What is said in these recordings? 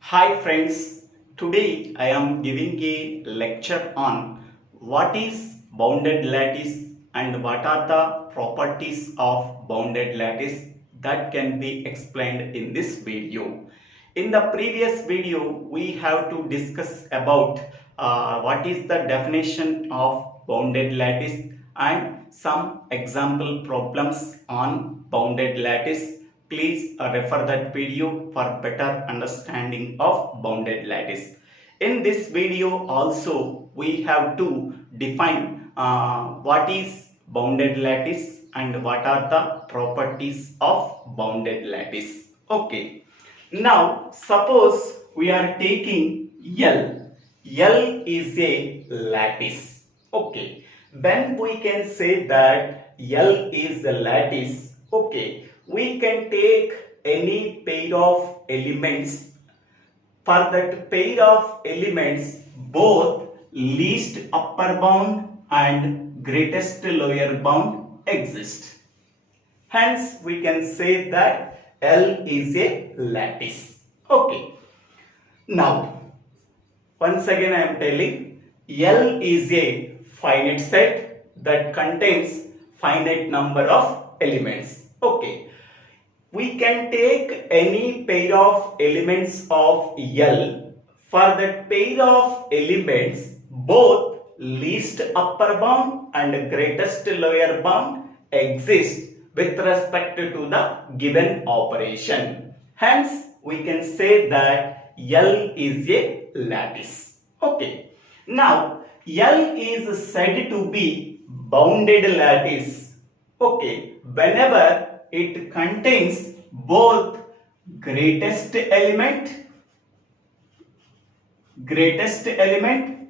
Hi friends, today I am giving a lecture on what is bounded lattice and what are the properties of bounded lattice that can be explained in this video. In the previous video, we have to discuss about what is the definition of bounded lattice and some example problems on bounded lattice. Please refer that video for better understanding of bounded lattice. In this video also we have to define what is bounded lattice and what are the properties of bounded lattice. Okay. Now suppose we are taking L. L is a lattice. Okay. When we can say that L is a lattice, okay, we can take any pair of elements. For that pair of elements, both least upper bound and greatest lower bound exist. Hence, we can say that L is a lattice. Okay. Now, once again I am telling L is a finite set that contains finite number of elements. Okay. We can take any pair of elements of L. For that pair of elements, both least upper bound and greatest lower bound exist with respect to the given operation. Hence, we can say that L is a lattice. Okay. Now, L is said to be bounded lattice. Okay. Whenever it contains both greatest element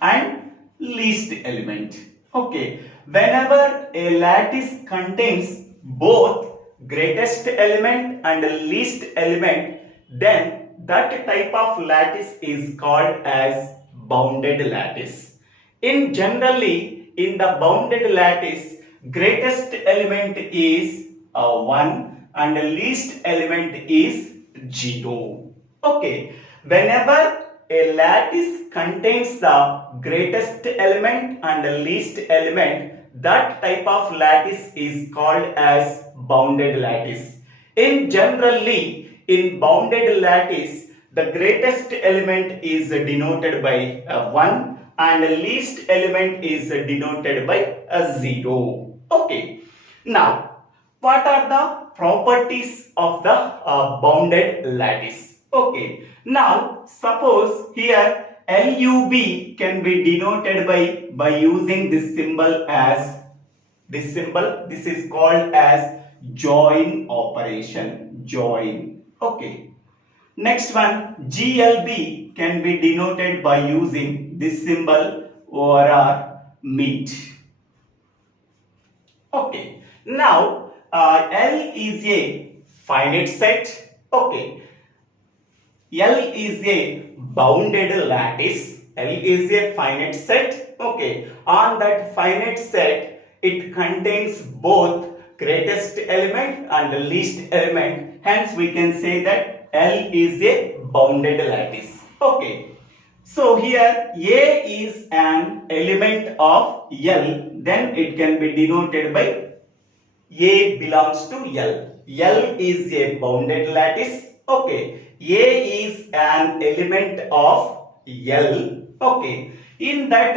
and least element. Okay, whenever a lattice contains both greatest element and least element, then that type of lattice is called as bounded lattice. In generally, in the bounded lattice, greatest element is 1 and the least element is 0. Okay, whenever a lattice contains the greatest element and the least element, that type of lattice is called as bounded lattice. In generally, in bounded lattice, the greatest element is denoted by 1 and the least element is denoted by 0. Okay. Now, what are the properties of the bounded lattice? Okay. Now, suppose here LUB can be denoted by using this symbol as this symbol. This is called as join operation. Join. Okay. Next one, GLB can be denoted by using this symbol or meet. Okay. Now, L is a finite set. Okay. L is a bounded lattice. L is a finite set. Okay. On that finite set, it contains both greatest element and least element. Hence, we can say that L is a bounded lattice. Okay. So here A is an element of L. Then it can be denoted by A belongs to L. L is a bounded lattice. Okay. A is an element of L. Okay. In that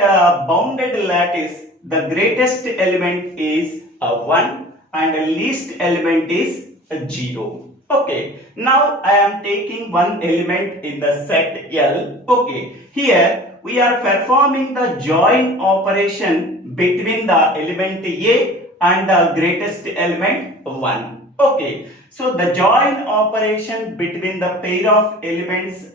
bounded lattice, the greatest element is 1 and the least element is 0. Okay. Now I am taking one element in the set L. Okay. Here we are performing the join operation between the element A and the greatest element 1. Okay. So the join operation between the pair of elements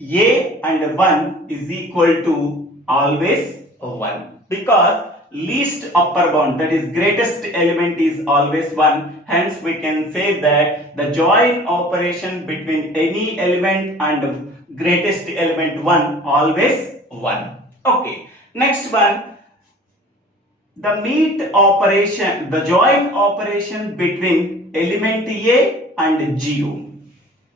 A and 1 is equal to always 1, because least upper bound, that is greatest element, is always 1. Hence we can say that the join operation between any element and greatest element 1 always 1. Okay. Next one, the meet operation, the join operation between element A and 0.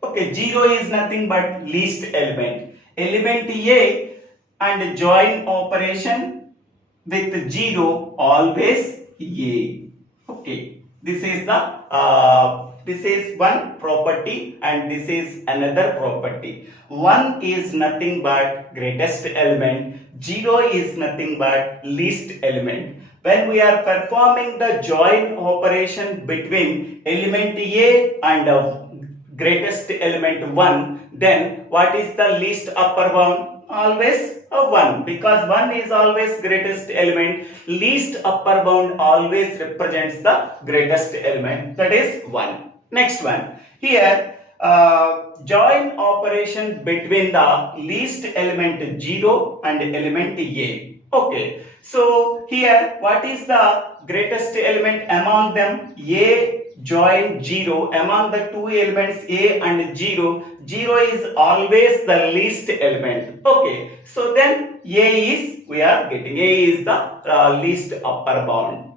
Okay, 0 is nothing but least element. Element A and join operation with 0 always A. Okay, this is one property and this is another property. 1 is nothing but greatest element, 0 is nothing but least element. When we are performing the join operation between element A and greatest element 1, then what is the least upper bound? Always a 1, because 1 is always greatest element. Least upper bound always represents the greatest element, that is 1. Next one, here join operation between the least element 0 and element A. Okay, so here what is the greatest element among them? A join 0. Among the two elements A and 0, 0 is always the least element. Okay, so then A is, we are getting A is the least upper bound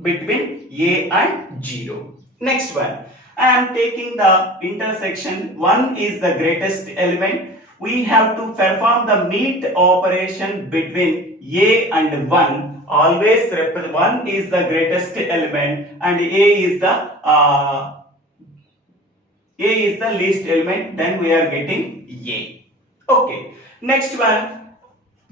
between A and 0. Next one, I am taking the intersection. 1 is the greatest element. We have to perform the meet operation between A and 1. Always 1 is the greatest element and A is the least element. Then we are getting A. Okay. Next one,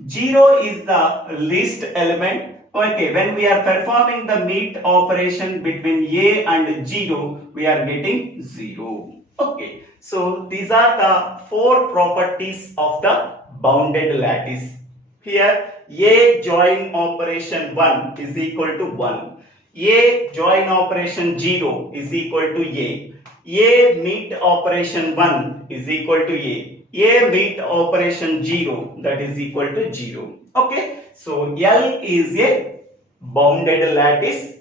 0 is the least element. Okay, when we are performing the meet operation between A and 0, we are getting 0. Okay, so these are the 4 properties of the bounded lattice. Here, A join operation 1 is equal to 1. A join operation 0 is equal to A. A meet operation 1 is equal to A. A meet operation 0, that is equal to 0. Okay, so L is a bounded lattice.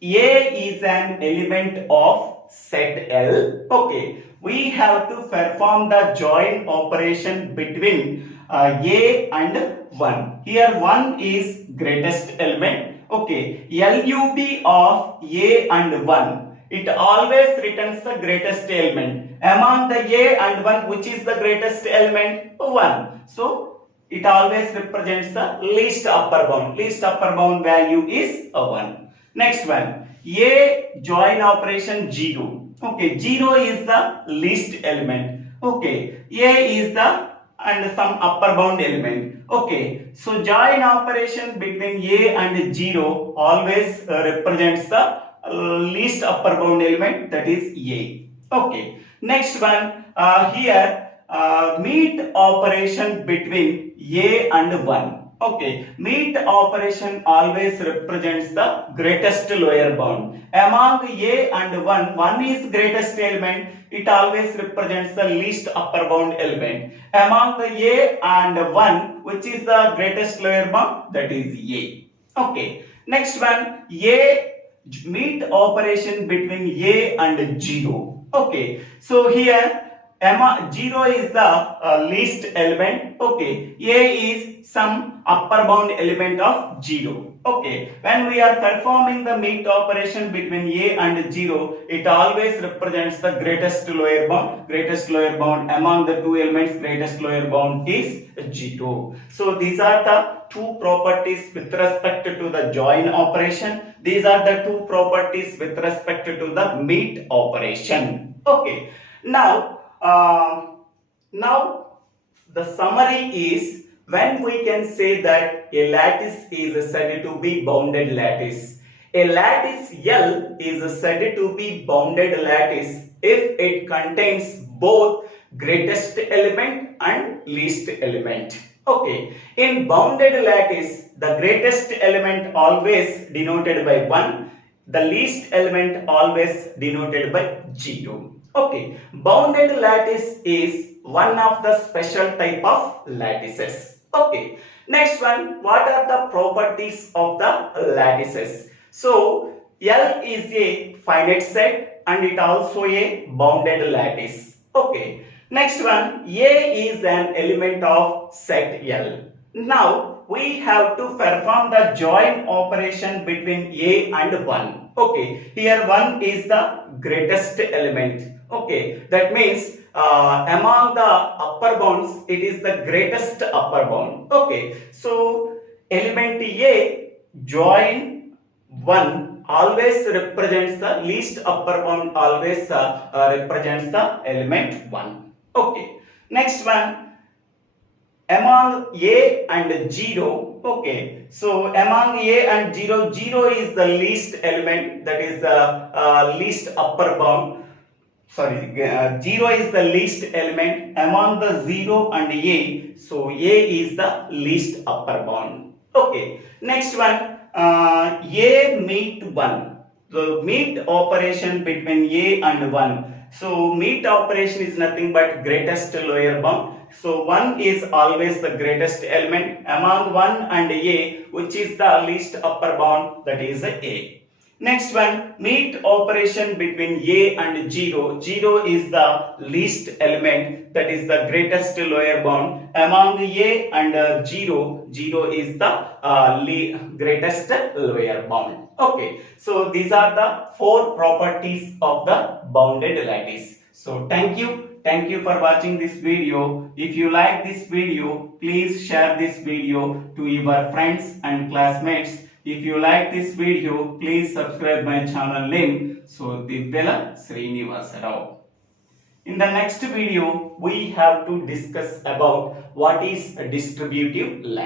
A is an element of set L. Okay, we have to perform the join operation between A and 1. Here 1 is greatest element. Okay, LUB of A and 1, it always returns the greatest element. Among the A and 1, which is the greatest element? 1. So it always represents the least upper bound. Least upper bound value is 1. Next one, A join operation 0. Okay, 0 is the least element. Okay, A is the and some upper bound element. Okay, so join operation between A and 0 always represents the least upper bound element, that is A. Okay, next one, here meet operation between A and 1. Okay, meet operation always represents the greatest lower bound. Among A and 1, 1 is greatest element, it always represents the least upper bound element. Among the A and 1, which is the greatest lower bound, that is A. Okay, next one, A meet operation between A and 0. Okay, so here 0 is the least element. Okay, A is some upper bound element of 0. Okay, when we are performing the meet operation between A and 0, it always represents the greatest lower bound. Greatest lower bound among the two elements, greatest lower bound is 0. So these are the 2 properties with respect to the join operation. These are the 2 properties with respect to the meet operation. Okay, now the summary is, when we can say that a lattice is said to be bounded lattice. A lattice L is said to be bounded lattice if it contains both greatest element and least element. Okay, in bounded lattice, the greatest element always denoted by 1, the least element always denoted by 0. Okay, bounded lattice is one of the special type of lattices. Okay, next one, what are the properties of the lattices? So, L is a finite set and it also a bounded lattice. Okay, next one, A is an element of set L. Now, we have to perform the join operation between A and 1. Okay, here 1 is the greatest element. Okay, that means among the upper bounds, it is the greatest upper bound. Okay, so element A join 1 always represents the least upper bound, always represents the element 1. Okay, next one, among A and 0. Okay, so among A and 0, 0 is the least element, that is the least upper bound. Sorry, 0 is the least element among the 0 and A, so A is the least upper bound. Okay, next one, A meet 1. The meet operation between A and 1. So meet operation is nothing but greatest lower bound. So 1 is always the greatest element among 1 and A, which is the least upper bound, that is A. Next one, meet operation between A and 0. 0 is the least element, that is the greatest lower bound. Among A and 0, 0 is the greatest lower bound. Okay, so these are the 4 properties of the bounded lattice. So thank you. Thank you for watching this video. If you like this video, please share this video to your friends and classmates. If you like this video, please subscribe my channel name. So DIVVELA SRINIVASA. In the next video, we have to discuss about what is a distributive lattice.